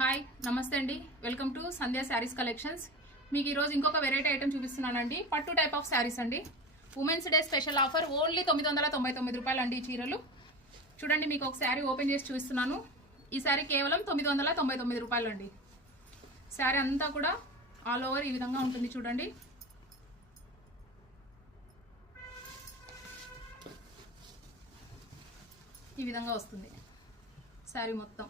Hi నమస్తే అండి, welcome to Sandhya saris collections. మీకు ఈరోజు ఇంకొక వెరైటీ ఐటమ్ చూపిస్తున్నానండి. పట్టు టైప్ ఆఫ్ శారీస్ అండి. Women's day special offer only 999 రూపాయలు అండి. ఈ చీరలు చూడండి, మీకు ఒక శారీ ఓపెన్ చేసి చూపిస్తున్నాను. ఈ శారీ కేవలం 999 రూపాయలు అండి. శారీ అంతా కూడా ఆల్ ఓవర్ ఈ విధంగా ఉంటుంది చూడండి. ఈ విధంగా వస్తుంది శారీ మొత్తం.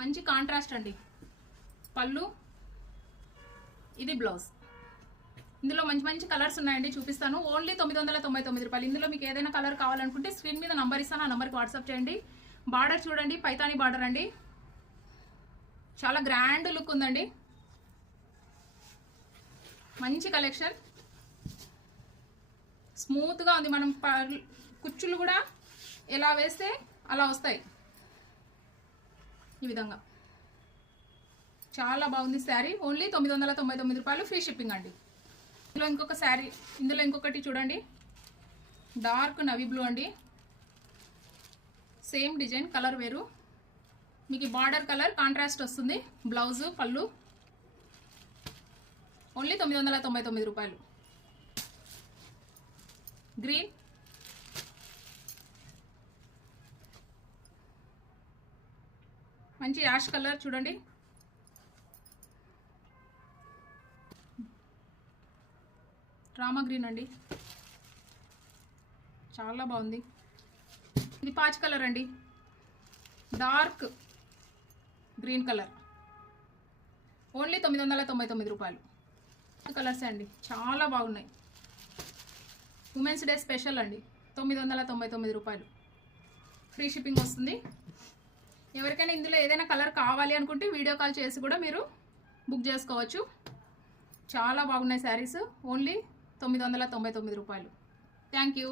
మంచి కాంట్రాస్ట్ అండి. పళ్ళు, ఇది బ్లౌజ్. ఇందులో మంచి మంచి కలర్స్ ఉన్నాయండి, చూపిస్తాను. ఓన్లీ 999 రూపాయలు. ఇందులో మీకు ఏదైనా కలర్ కావాలనుకుంటే స్క్రీన్ మీద నంబర్ ఇస్తాను, ఆ నంబర్కి వాట్సాప్ చేయండి. బార్డర్ చూడండి, పైతాని బార్డర్ అండి. చాలా గ్రాండ్ లుక్ ఉందండి. మంచి కలెక్షన్, స్మూత్గా ఉంది. మనం కుచ్చులు కూడా ఎలా వేస్తే అలా వస్తాయి. ఈ విధంగా చాలా బాగుంది శారీ. ఓన్లీ 999 రూపాయలు, ఫ్రీ షిప్పింగ్ అండి. ఇందులో ఇంకొక శారీ, ఇందులో ఇంకొకటి చూడండి, డార్క్ నవీ బ్లూ అండి. సేమ్ డిజైన్, కలర్ వేరు. మీకు బార్డర్ కలర్ కాంట్రాస్ట్ వస్తుంది. బ్లౌజు, పళ్ళు. ఓన్లీ 999 రూపాయలు. గ్రీన్, మంచి యాష్ కలర్ చూడండి. రామా గ్రీన్ అండి, చాలా బాగుంది. ఇది పాచ్ కలర్ అండి, డార్క్ గ్రీన్ కలర్. ఓన్లీ 999 రూపాయలు. కలర్సే అండి, చాలా బాగున్నాయి. ఉమెన్స్ డే స్పెషల్ అండి. 999 రూపాయలు, ఫ్రీ షిప్పింగ్ వస్తుంది. ఎవరికైనా ఇందులో ఏదైనా కలర్ కావాలి అనుకుంటే వీడియో కాల్ చేసి కూడా మీరు బుక్ చేసుకోవచ్చు. చాలా బాగున్నాయి శారీస్. ఓన్లీ 999 రూపాయలు. Thank you.